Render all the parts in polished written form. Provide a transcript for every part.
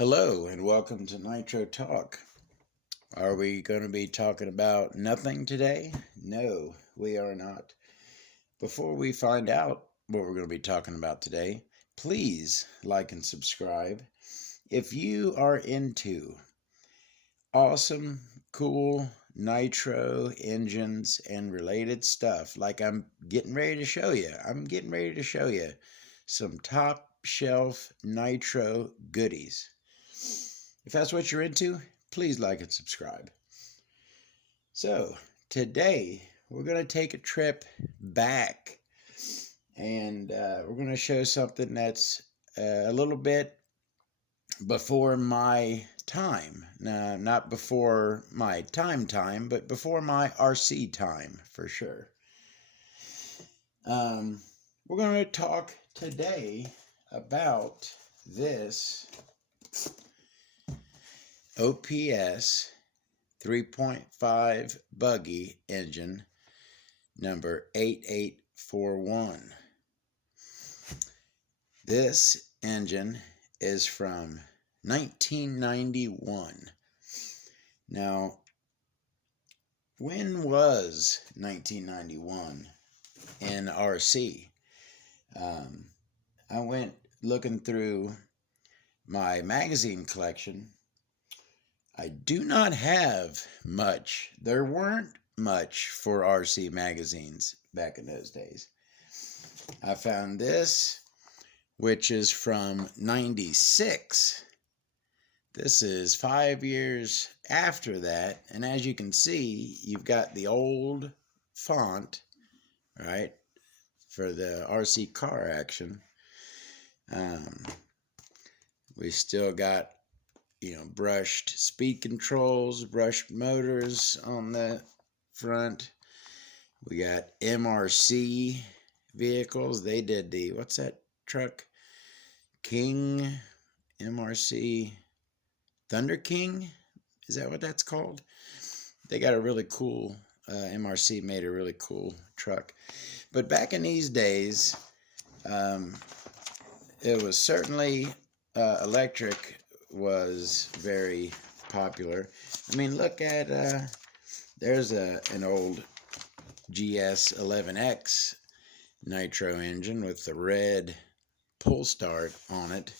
Hello and welcome to Nitro Talk. Are we going to be talking about nothing today? No, we are not. Before we find out what we're going to be talking about today, please like and subscribe. If you are into awesome, cool nitro engines and related stuff, like I'm getting ready to show you, some top shelf nitro goodies. If that's what you're into, please like and subscribe. So, today we're going to take a trip back and we're going to show something that's a little bit before my time. Now, not before my time, but before my RC time for sure. We're going to talk today about this OPS 3.5 buggy engine number 8841. This engine is from 1991. Now, when was 1991 in RC? I went looking through my magazine collection. I do not have much. There weren't much for RC magazines back in those days. I found this, which is from 96. This is 5 years after that. And as you can see, you've got the old font, right, for the RC car action. We still got brushed speed controls, brushed motors on the front. We got MRC vehicles. They did the, what's that truck? King, MRC, Thunder King? Is that what that's called? They got a really cool, MRC made a really cool truck. But back in these days, it was certainly electric was very popular. I mean, look at there's an old GS11X nitro engine with the red pull start on it.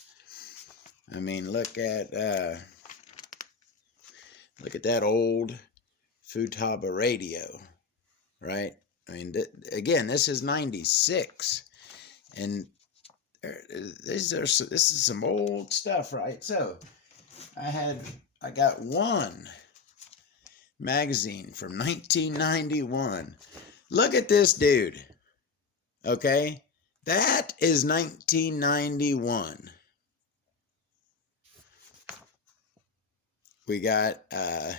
I mean, look at that old Futaba radio, right? I mean, again, this is 96, and this is some old stuff, right? So I got one magazine from 1991. Look at this dude. Okay, that is 1991. We got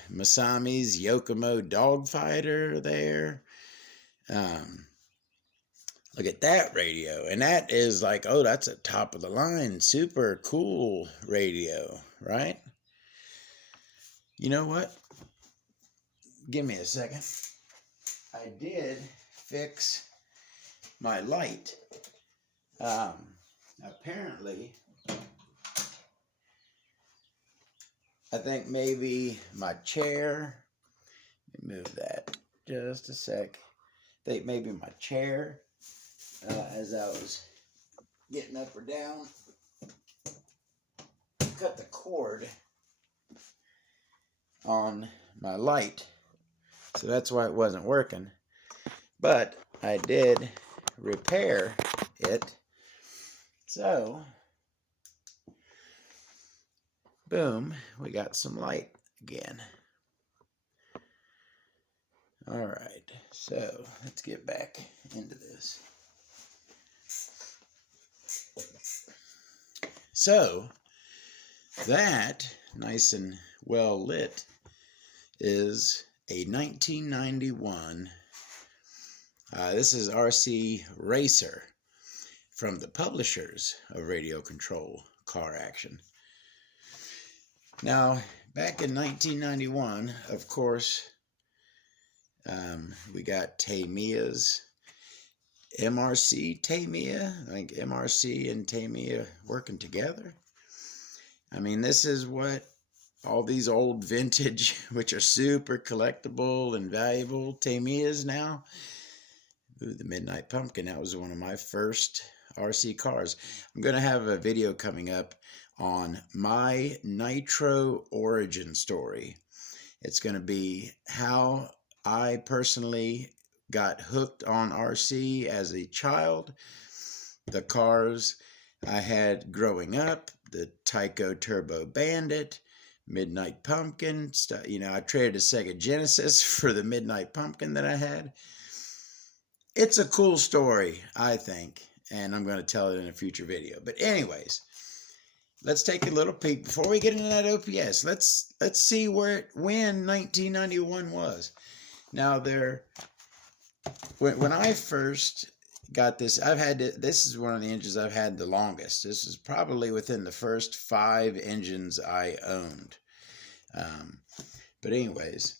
Masami's Yokomo Dogfighter there. Look at that radio. And that is like, oh, that's a top of the line, super cool radio, right? You know what? Give me a second. I did fix my light. Apparently, I think maybe my chair, let me move that just a sec. I think maybe my chair, as I was getting up or down, cut the cord on my light. So that's why it wasn't working. But I did repair it. So, boom, we got some light again. All right, so let's get back into this. So, that, nice and well lit, is a 1991, this is RC Racer, from the publishers of Radio Control Car Action. Now, back in 1991, of course, we got Tamiya's MRC Tamiya. I think MRC and Tamiya working together. I mean, this is what all these old vintage, which are super collectible and valuable, Tamiyas now. Ooh, the Midnight Pumpkin, that was one of my first RC cars. I'm going to have a video coming up on my nitro origin story. It's going to be how I personally got hooked on RC as a child, the cars I had growing up, the Tyco Turbo Bandit, Midnight Pumpkin. You know, I traded a Sega Genesis for the Midnight Pumpkin that I had. It's a cool story, I think, and I'm going to tell it in a future video. But anyways, let's take a little peek before we get into that OPS. Let's see when 1991 was. Now when I first got this, this is one of the engines I've had the longest. This is probably within the first 5 engines I owned. But anyways,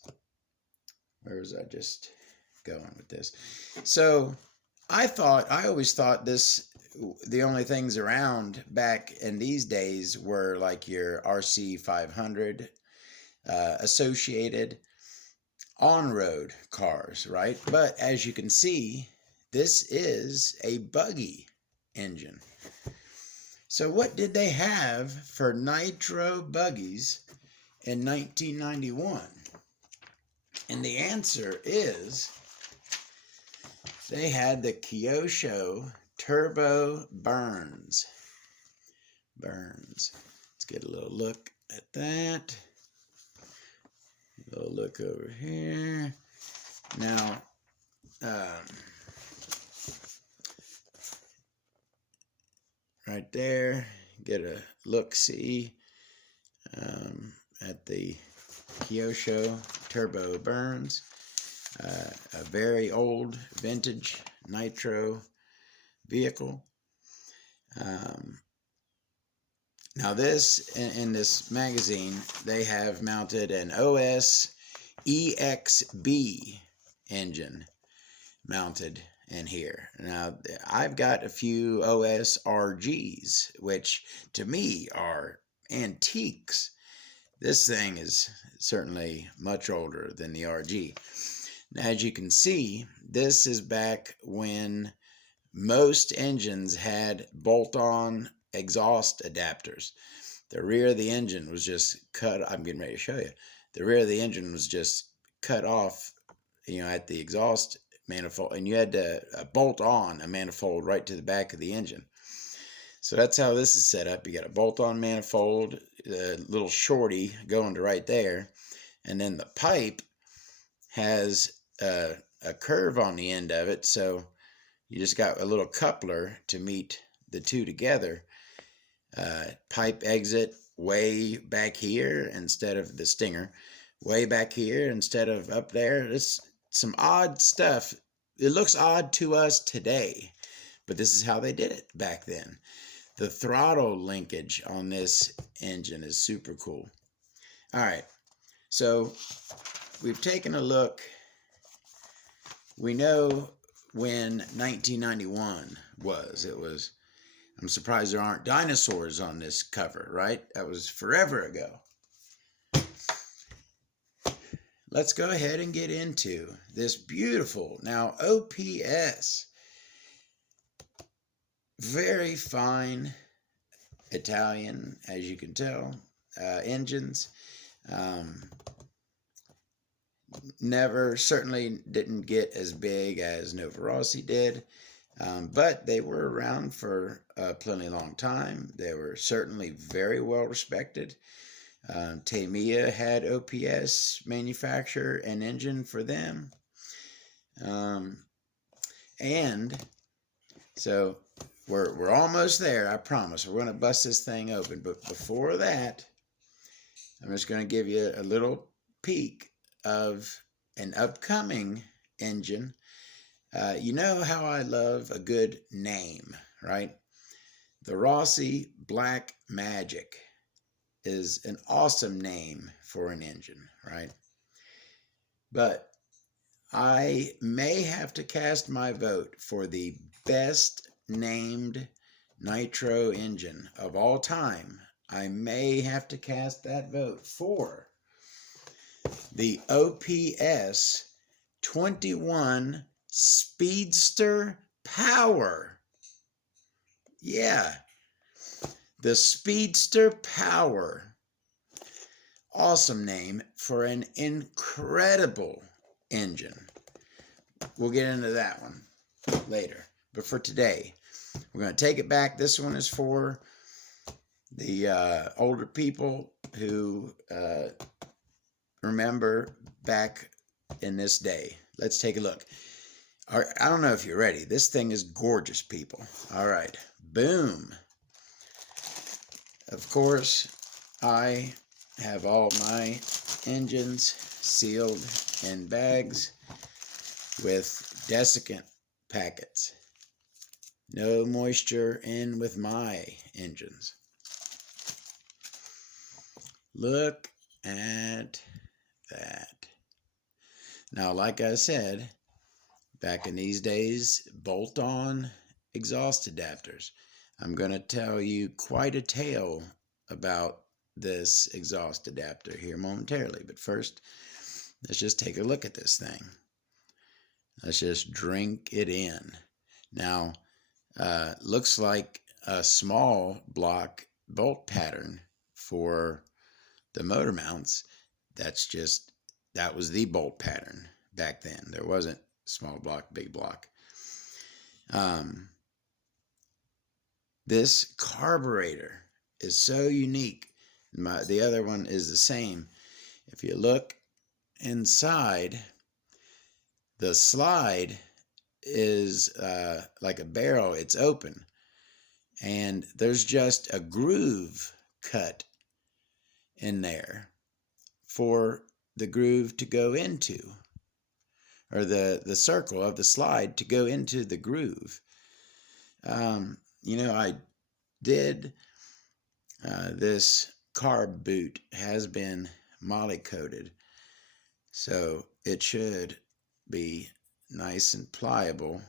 where was I just going with this? So I always thought the only things around back in these days were like your RC 500, associated on-road cars, right? But as you can see, this is a buggy engine. So what did they have for nitro buggies in 1991? And the answer is they had the Kyosho Turbo Burns. Let's get a little look at that. A little look over here. Now, right there, get a look-see at the Kyosho Turbo Burns. A very old vintage nitro vehicle. Now this, in this magazine, they have mounted an OS EXB engine mounted in here. Now, I've got a few OS RGs, which to me are antiques. This thing is certainly much older than the RG. Now, as you can see, this is back when most engines had bolt-on exhaust adapters. The rear of the engine was just cut. I'm getting ready to show you. The rear of the engine was just cut off, you know, at the exhaust manifold, and you had to bolt on a manifold right to the back of the engine. So that's how this is set up. You got a bolt-on manifold, a little shorty going to right there, and then the pipe has a curve on the end of it, so you just got a little coupler to meet the two together. Pipe exit way back here instead of the stinger, way back here instead of up there. It's some odd stuff. It looks odd to us today, but this is how they did it back then. The throttle linkage on this engine is super cool. All right, so we've taken a look. We know when 1991 was. It was, I'm surprised there aren't dinosaurs on this cover, right? That was forever ago. Let's go ahead and get into this beautiful, now OPS, very fine Italian, as you can tell, engines. Certainly didn't get as big as Nova Rossi did, but they were around for a plenty long time. They were certainly very well respected. Tamiya had OPS manufacture an engine for them. And so we're almost there, I promise. We're going to bust this thing open. But before that, I'm just going to give you a little peek of an upcoming engine. You know how I love a good name, right? The Rossi Black Magic is an awesome name for an engine, right? But I may have to cast my vote for the best named nitro engine of all time I may have to cast that vote for the OPS 21 Speedster Power. Yeah, the Speedster Power. Awesome name for an incredible engine. We'll get into that one later. But for today, we're going to take it back. This one is for the older people who remember back in this day. Let's take a look. I don't know if you're ready. This thing is gorgeous, people. All right. Boom. Of course, I have all my engines sealed in bags with desiccant packets. No moisture in with my engines. Look at that. Now, like I said, back in these days, bolt-on exhaust adapters. I'm going to tell you quite a tale about this exhaust adapter here momentarily. But first, let's just take a look at this thing. Let's just drink it in. Now, looks like a small block bolt pattern for the motor mounts. That was the bolt pattern back then. There wasn't small block, big block. This carburetor is so unique. The other one is the same. If you look inside, the slide is like a barrel. It's open, and there's just a groove cut in there for the groove to go into, or the circle of the slide to go into the groove. I did this carb boot has been moly coated, so it should be nice and pliable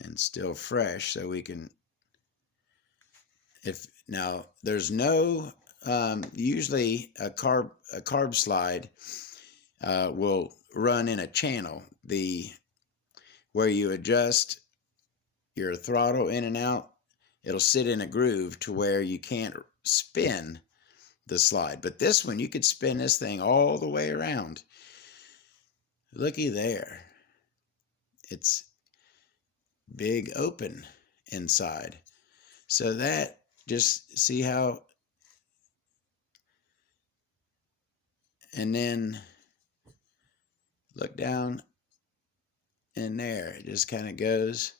and still fresh, so we can, now there's no usually a carb slide will run in a channel, where you adjust your throttle in and out. It'll sit in a groove to where you can't spin the slide. But this one, you could spin this thing all the way around. Looky there. It's big open inside. So that, just see how, and then look down in there. It just kind of goes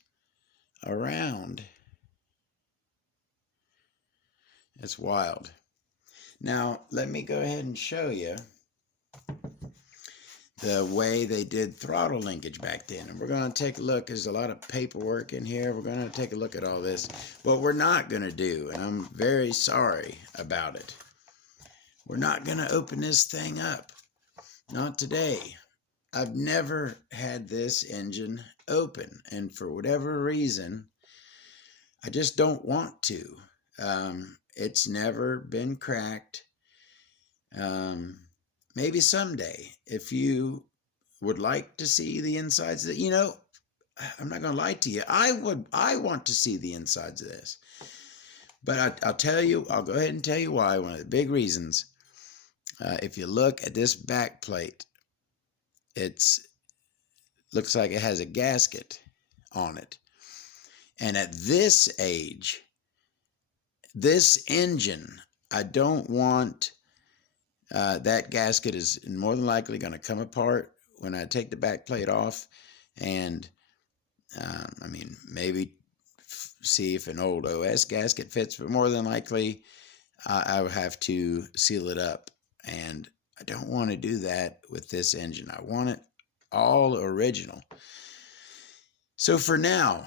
around. It's wild. Now, let me go ahead and show you the way they did throttle linkage back then. And we're going to take a look. There's a lot of paperwork in here. We're going to take a look at all this. What we're not going to do, and I'm very sorry about it, we're not going to open this thing up. Not today. I've never had this engine open, and for whatever reason, I just don't want to. It's never been cracked. Maybe someday, if you would like to see the insides of it, I'm not going to lie to you. I want to see the insides of this. But I'll go ahead and tell you why. One of the big reasons, if you look at this back plate, looks like it has a gasket on it. And at this age, this engine, I don't want, that gasket is more than likely going to come apart when I take the back plate off. And, maybe see if an old OS gasket fits, but more than likely, I would have to seal it up. And I don't want to do that with this engine. I want it all original. So for now,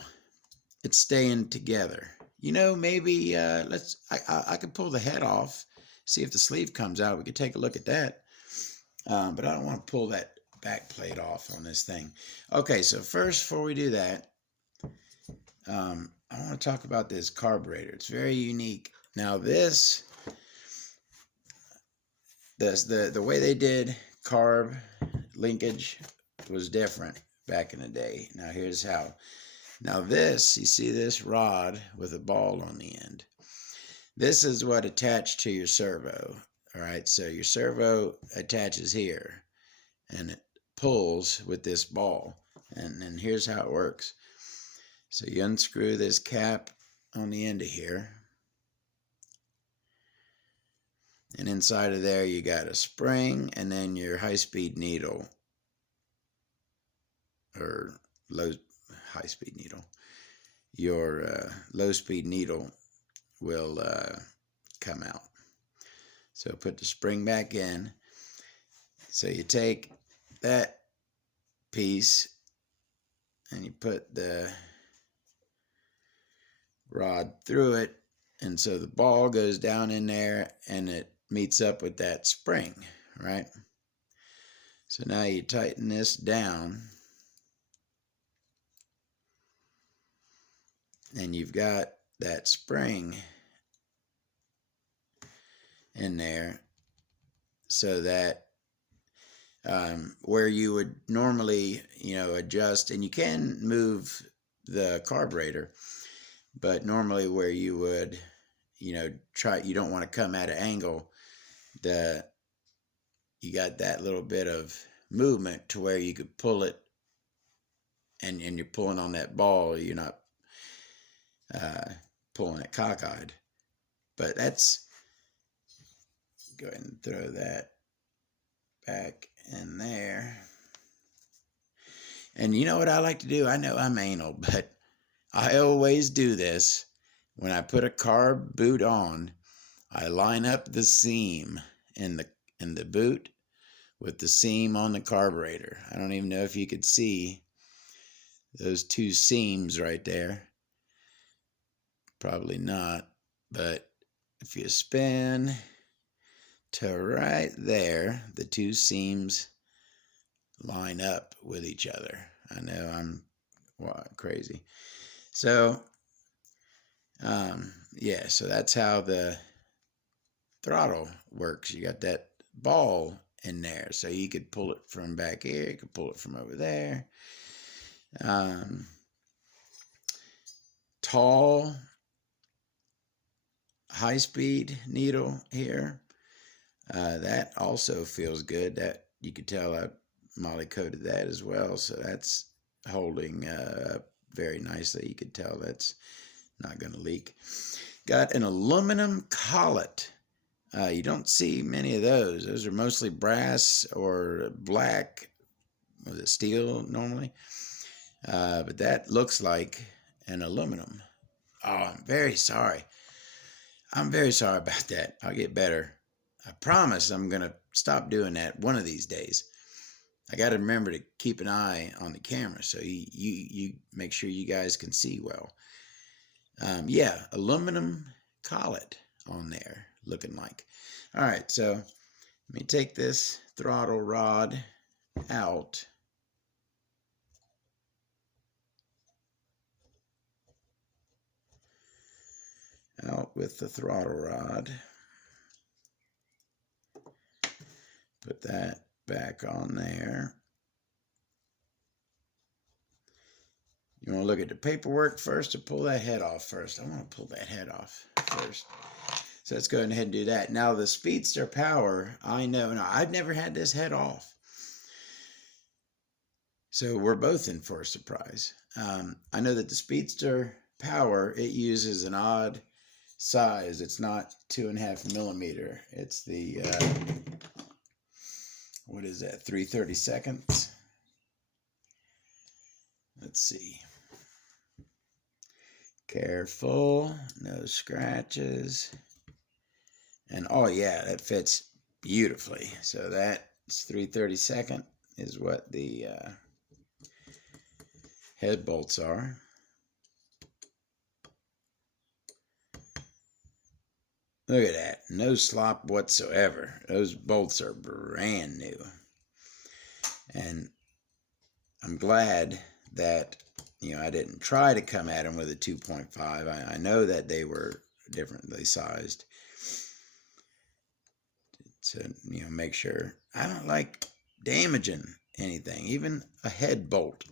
it's staying together. Maybe I could pull the head off, see if the sleeve comes out. We could take a look at that. But I don't want to pull that back plate off on this thing. Okay, so first, before we do that, I want to talk about this carburetor. It's very unique. Now this, the way they did carb linkage was different back in the day. Now here's how. Now this, you see this rod with a ball on the end. This is what attached to your servo. All right, so your servo attaches here, and it pulls with this ball. And here's how it works. So you unscrew this cap on the end of here. And inside of there you got a spring and then your high-speed needle. Or high-speed needle. Your low-speed needle will come out. So put the spring back in. So you take that piece and you put the rod through it, and so the ball goes down in there and it meets up with that spring, right? So now you tighten this down and you've got that spring in there, so that where you would normally, adjust, and you can move the carburetor, but normally where you would, you don't want to come at an angle, you got that little bit of movement to where you could pull it, and you're pulling on that ball, you're not pulling it cockeyed. But that's, go ahead and throw that back in there. And you know what I like to do? I know I'm anal, but I always do this. When I put a carb boot on, I line up the seam in the boot with the seam on the carburetor. I don't even know if you could see those two seams right there. Probably not, but if you spin to right there, the two seams line up with each other. I know I'm crazy. So, yeah, so that's how the throttle works. You got that ball in there, so you could pull it from back here, you could pull it from over there. Tall, high-speed needle here. That also feels good. That you could tell I molly coated that as well, so that's holding up very nicely. You could tell that's not going to leak. Got an aluminum collet. You don't see many of those. Those are mostly brass or black, with a steel normally. But that looks like an aluminum. Oh, I'm very sorry. I'm very sorry about that. I'll get better. I promise I'm going to stop doing that one of these days. I got to remember to keep an eye on the camera so you make sure you guys can see well. Yeah, aluminum collet on there, looking like. All right, so let me take this throttle rod out. Out with the throttle rod. Put that back on there. You want to look at the paperwork first or pull that head off first? I want to pull that head off first. So let's go ahead and do that. Now the Speedster Power, I know, now I've never had this head off. So we're both in for a surprise. I know that the Speedster Power, it uses an odd size. It's not 2.5 millimeter. It's the, what is that, 3/32? Let's see. Careful, no scratches. And oh yeah, that fits beautifully. So that's 3/32 is what the head bolts are. Look at that, no slop whatsoever. Those bolts are brand new. And I'm glad that, I didn't try to come at them with a 2.5. I know that they were differently sized. So, make sure. I don't like damaging anything, even a head bolt.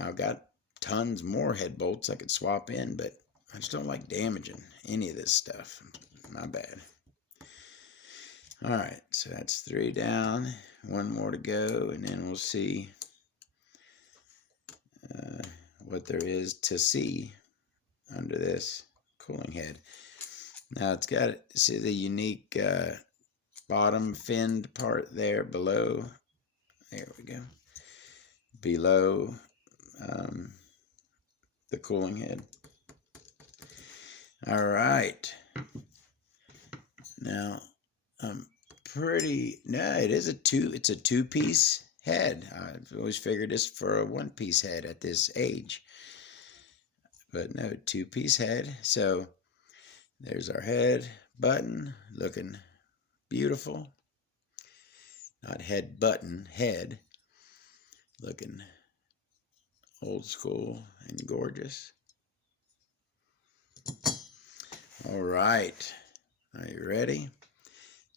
I've got tons more head bolts I could swap in, but I just don't like damaging any of this stuff. My bad. All right, so that's 3 down, 1 more to go, and then we'll see what there is to see under this cooling head. Now it's got, see the unique bottom finned part there below. There we go. Below the cooling head. All right. Now it's a two-piece head. I've always figured this for a one-piece head at this age, but no, two-piece head. So there's our head button, looking beautiful. Not head button, head, looking old school and gorgeous. All right, are you ready?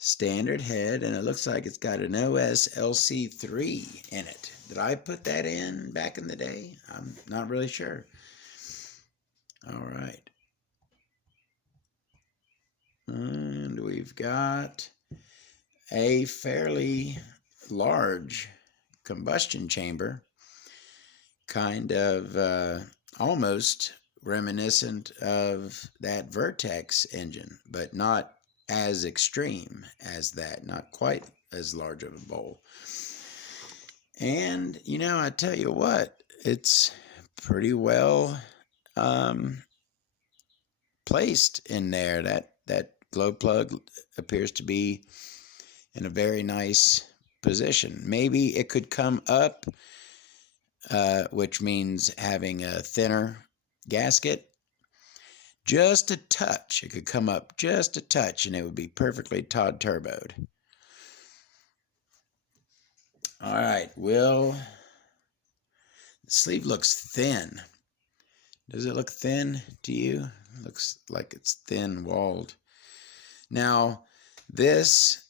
Standard head, and it looks like it's got an OS LC3 in it. Did I put that in back in the day? I'm not really sure. All right. And we've got a fairly large combustion chamber, kind of almost reminiscent of that Vertex engine, but not as extreme as that, not quite as large of a bowl. And I tell you what, it's pretty well placed in there. That glow plug appears to be in a very nice position. Maybe it could come up, which means having a thinner gasket. Just a touch. It could come up just a touch, and it would be perfectly Todd turboed. All right, the sleeve looks thin. Does it look thin to you? It looks like it's thin-walled. Now, this,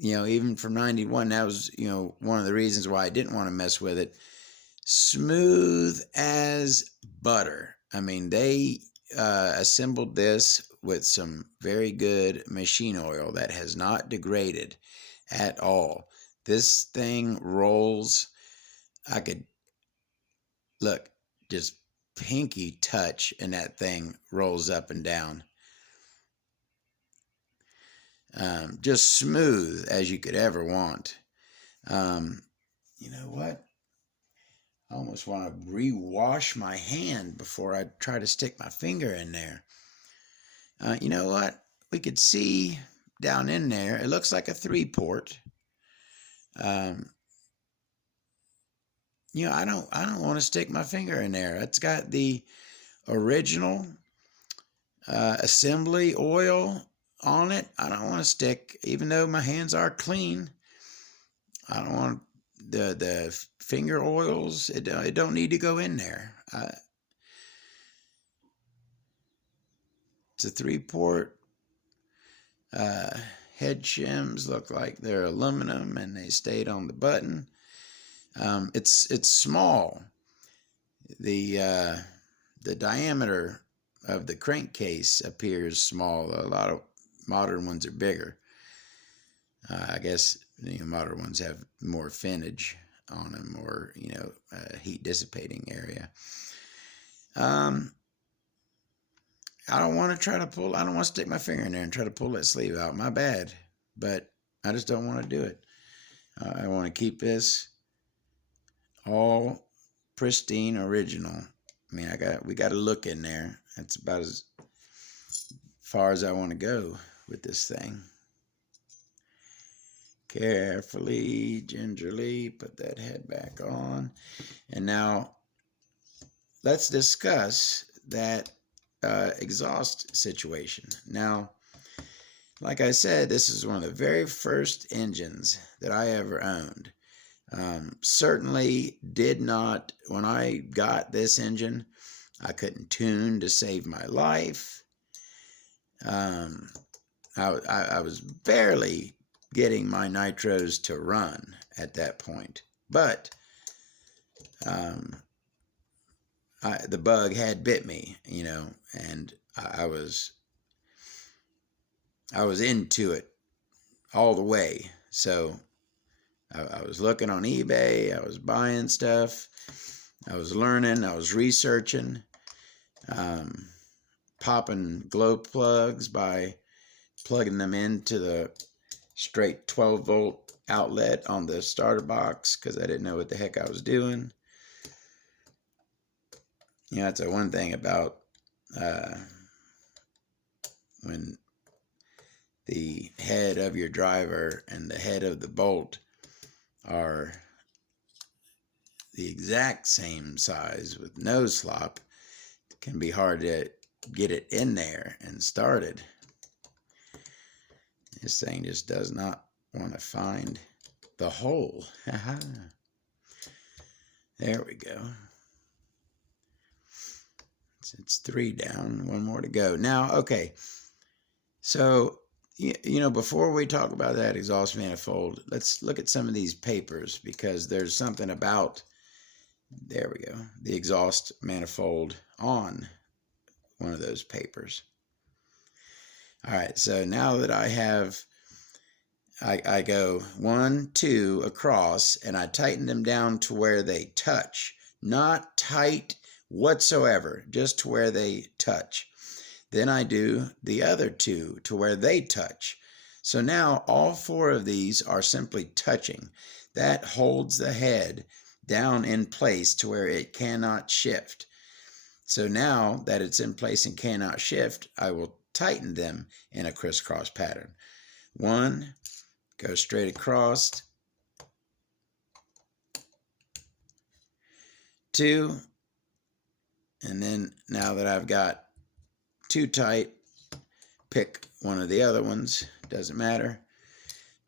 even from 91, that was, one of the reasons why I didn't want to mess with it. Smooth as butter. I mean, they assembled this with some very good machine oil that has not degraded at all. This thing rolls. I could look, just pinky touch, and that thing rolls up and down. Just smooth as you could ever want. You know what? I almost want to rewash my hand before I try to stick my finger in there. You know what? We could see down in there, it looks like a 3-port. I don't want to stick my finger in there. It's got the original assembly oil on it. I don't want to stick, even though my hands are clean. I don't want the finger oils. It don't need to go in there. It's a 3-port. Head shims look like they're aluminum, and they stayed on the button. It's small. The diameter of the crankcase appears small. A lot of modern ones are bigger. I guess modern ones have more finnage on them, or heat dissipating area. I don't want to stick my finger in there and try to pull that sleeve out. My bad, but I just don't want to do it. I want to keep this all pristine, original. I mean, we got a look in there. That's about as far as I want to go with this thing. Carefully, gingerly, put that head back on. And now, let's discuss that exhaust situation. Now, like I said, this is one of the very first engines that I ever owned. Certainly did not, when I got this engine, I couldn't tune to save my life. I was barely getting my nitros to run at that point, but the bug had bit me, you know, and I was into it all the way. So I was looking on eBay, I was buying stuff, I was learning, I was researching, popping glow plugs by plugging them into the straight 12-volt outlet on the starter box because I didn't know what the heck I was doing. You know, that's the one thing about when the head of your driver and the head of the bolt are the exact same size with no slop, it can be hard to get it in there and started. This thing just does not want to find the hole. There we go. It's 3 down, 1 more to go. Now, okay, so, you know, before we talk about that exhaust manifold, let's look at some of these papers because there's something about, there we go, the exhaust manifold on one of those papers. All right, so now that I have, I go 1, 2 across, and I tighten them down to where they touch. Not tight whatsoever, just to where they touch. Then I do the other 2 to where they touch. So now all 4 of these are simply touching. That holds the head down in place to where it cannot shift. So now that it's in place and cannot shift, I will tighten them in a crisscross pattern. 1, go straight across. 2, and then now that I've got 2 tight, pick one of the other ones, doesn't matter.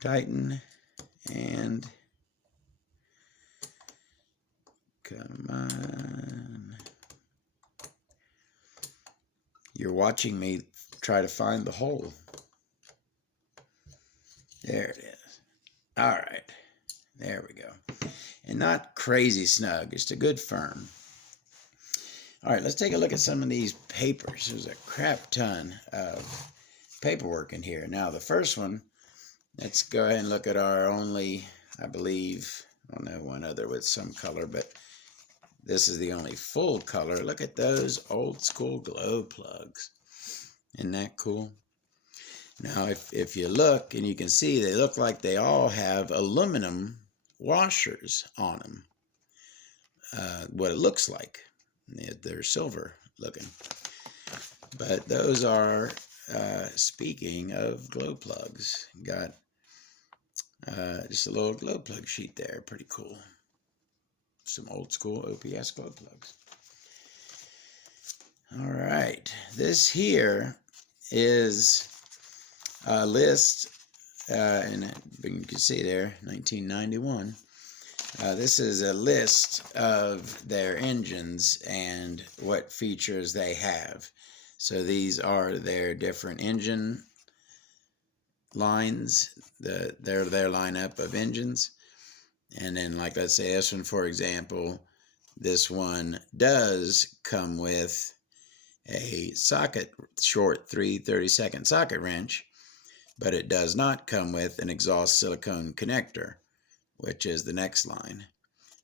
Tighten, and come on. You're watching me try to find the hole. There it is. All right, there we go. And not crazy snug, just a good firm. All right, let's take a look at some of these papers. There's a crap ton of paperwork in here. Now, the first one, let's go ahead and look at our only, I believe, I don't know, one other with some color, but this is the only full color. Look at those old school glow plugs. Isn't that cool? Now, if you look, and you can see, they look like they all have aluminum washers on them. What it looks like. They're silver looking. But those are, speaking of glow plugs, got just a little glow plug sheet there. Pretty cool. Some old school OPS glow plugs. All right. This here is a list, and you can see there, 1991. This is a list of their engines and what features they have. So these are their different engine lines, their lineup of engines. And then, like, let's say this one, for example, this one does come with a socket, short 3/32 socket wrench, but it does not come with an exhaust silicone connector, which is the next line.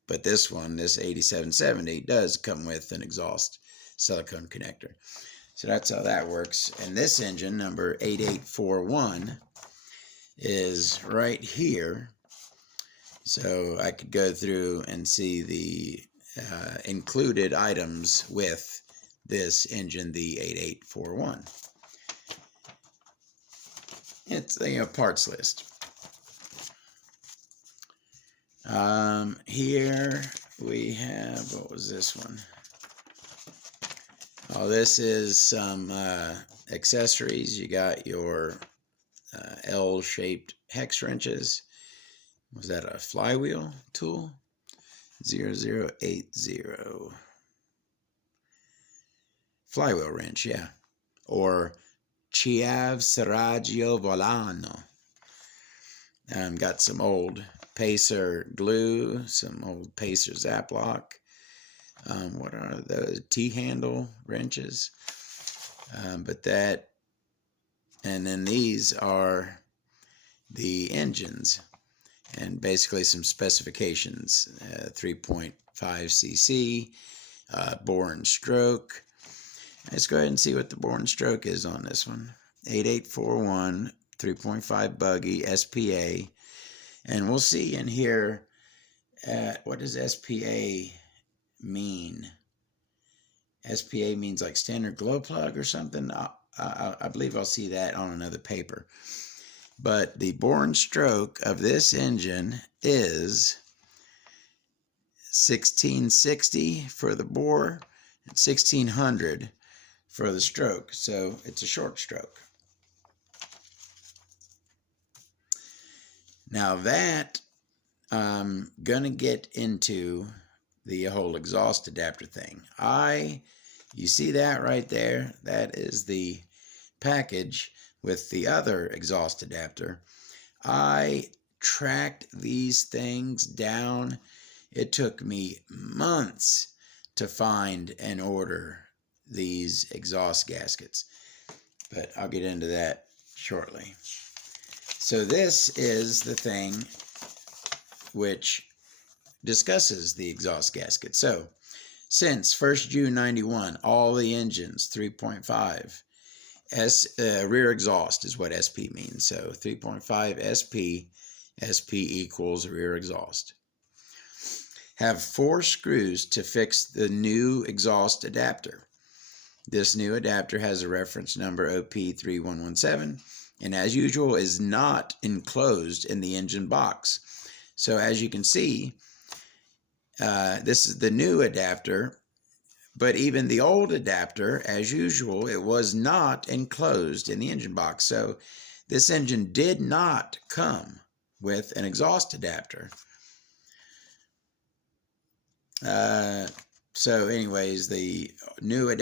But this one, this 8770, does come with an exhaust silicone connector. So that's how that works. And this engine, number 8841, is right here. So I could go through and see the included items with this engine, the 8841. It's a parts list. Here we have, what was this one? Oh, this is some accessories. You got your L-shaped hex wrenches. Was that a flywheel tool? 0080. Flywheel wrench, yeah. Or Chiave Serraggio Volano. Got some old Pacer glue, some old Pacer Zaplock. What are those? T-handle wrenches. But that, and then these are the engines, and basically some specifications. 3.5 cc, bore and stroke. Let's go ahead and see what the bore and stroke is on this one. 8841, 3.5 buggy, SPA. And we'll see in here, what does SPA mean? SPA means like standard glow plug or something. I believe I'll see that on another paper. But the bore and stroke of this engine is 1660 for the bore and 1600 for the stroke. So it's a short stroke. Now that I'm going to get into the whole exhaust adapter thing. You see that right there? That is the package with the other exhaust adapter. I tracked these things down. It took me months to find and order these exhaust gaskets, but I'll get into that shortly. So this is the thing which discusses the exhaust gasket. So since 1st June 91, all the engines 3.5 rear exhaust is what SP means. So 3.5 SP equals rear exhaust. Have 4 screws to fix the new exhaust adapter. This new adapter has a reference number OP3117, and as usual is not enclosed in the engine box. So as you can see, this is the new adapter, but even the old adapter, as usual, it was not enclosed in the engine box. So this engine did not come with an exhaust adapter. So anyways, the new adapter